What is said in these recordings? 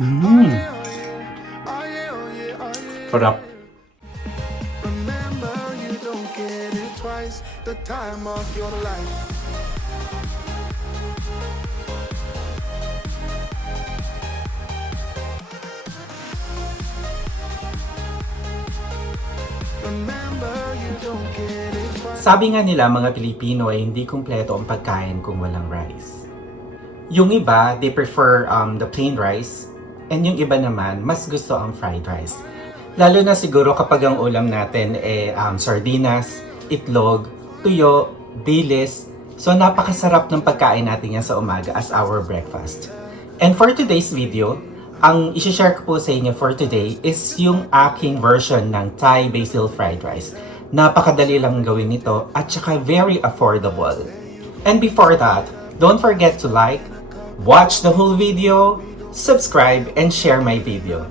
Mmm. Sarap. Remember, you don't get it twice. The time of your life. Remember, you don't get it twice. Sabi nga nila mga Pilipino ay hindi kumpleto ang pagkain kung walang rice. Yung iba, they prefer the plain rice, and yung iba naman, mas gusto ang fried rice. Lalo na siguro kapag ang ulam natin sardinas, itlog, tuyo, dilis. So napakasarap ng pagkain natin yan sa umaga as our breakfast. And for today's video, ang isi-share ko po sa inyo for today is yung aking version ng Thai basil fried rice. Napakadali lang gawin nito at saka very affordable. And before that, don't forget to like, watch the whole video, subscribe, and share my video.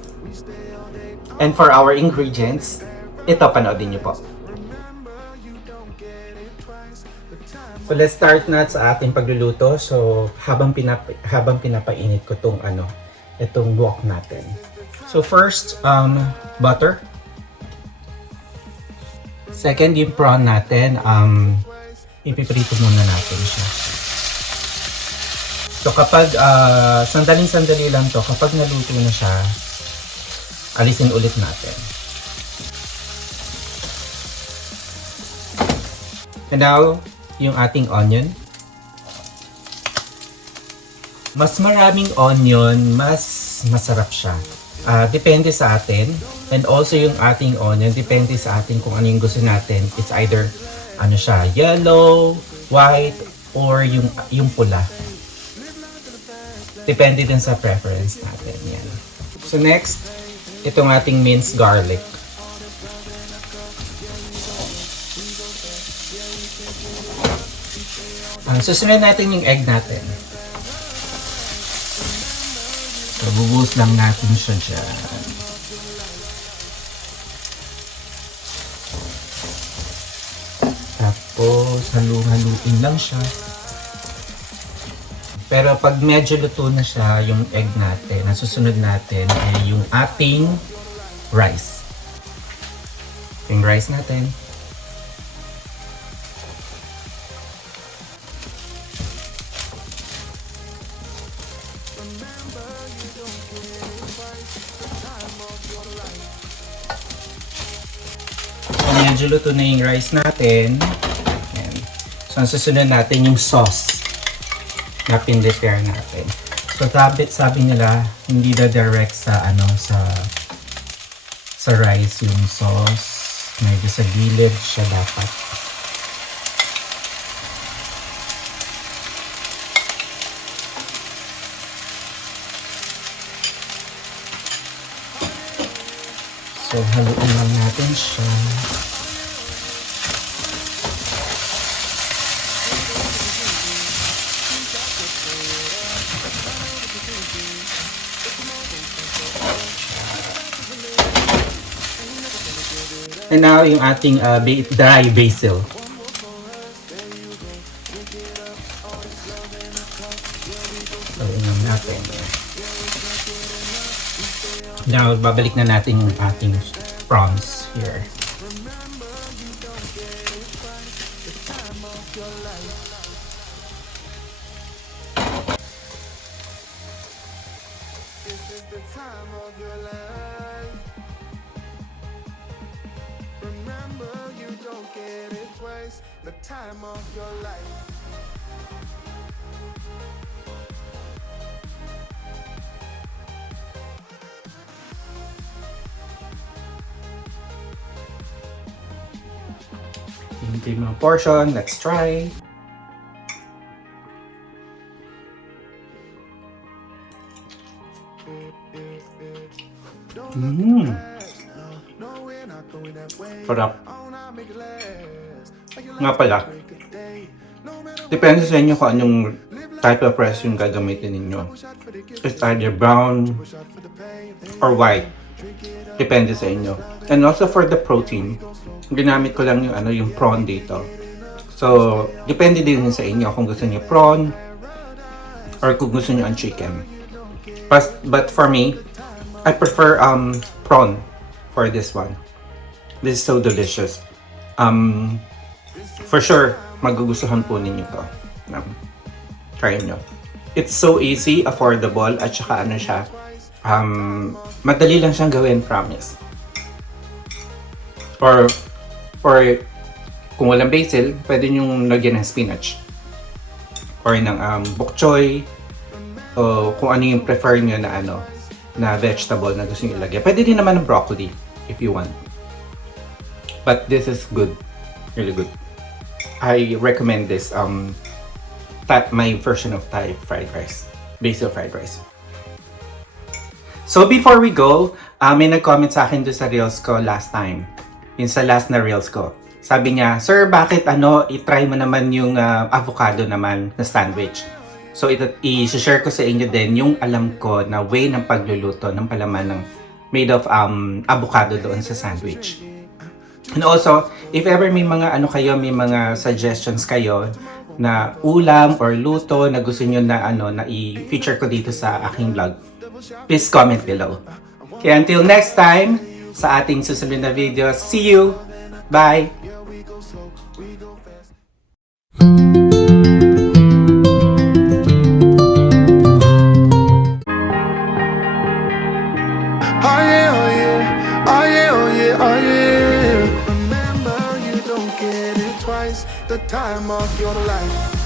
And for our ingredients, ito panoodin niyo po. So let's start na sa ating pagluluto. So habang pinapainit ko itong wok natin. So first, butter. Second, yung prawn natin, ipiprito muna natin siya. So kapag sandaling-sandali lang to, kapag naluto na siya, alisin ulit natin. And now, yung ating onion. Mas maraming onion, mas masarap siya. Depende sa atin. And also yung ating onion, depende sa atin kung ano yung gusto natin. It's either yellow, white, or yung pula. Depende din sa preference natin. Yan. So next, itong ating minced garlic. Susunod natin yung egg natin. So, bubuhos lang natin siya dyan. Tapos, halu-haluin lang siya. Pero pag medyo luto na siya, yung egg natin, ang susunod natin ay yung ating rice. Yung rice natin. So, medyo luto na yung rice natin. Ayan. So, ang susunod natin yung sauce na pin-prepare natin. So, sabi nila, hindi na direct sa sa rice yung sauce. Medyo sa gilid siya dapat. So, haluin lang natin siya. And now, yung ating dry basil. Haluin lang natin. Now, babalik na natin yung ating prawns here. Remember, you don't get it twice. The time of your life. Yung mga portion, let's try. Sarap. Nga pala, depende sa inyo kung anong type of rice yung gagamitin ninyo. It's either brown or white. Depende sa inyo. And also for the protein, ginamit ko lang yung prawn dito. So, depende din sa inyo kung gusto niyo prawn or kung gusto niyo ang chicken. But for me, I prefer prawn for this one. This is so delicious. For sure, magugustuhan po ninyo to. Try nyo. It's so easy, affordable, at saka ano siya, madali lang siyang gawin, promise. Or kung walang basil, pwede nyong lagyan ng spinach. Or ng bok choy, o kung ano yung prefer nyo na na vegetable na gusto nyo ilagay. Pwede din naman ng broccoli, if you want. But this is good. Really good. I recommend this my version of Thai fried rice. Basil fried rice. So before we go, may nag-comment sa akin doon sa reels ko last time. Yung sa last na reels ko. Sabi niya, "Sir, bakit i-try mo naman yung avocado naman na sandwich?" So i-share ko sa inyo din yung alam ko na way ng pagluluto ng palaman ng made of avocado doon sa sandwich. And also, if ever may mga may mga suggestions kayo na ulam or luto na gusto niyo na na i-feature ko dito sa aking vlog, please comment below. Okay, until next time sa ating susunod na video. See you. Bye. Oh yeah, oh yeah, oh yeah, oh yeah, oh yeah. Remember, you don't get it twice. The time of your life.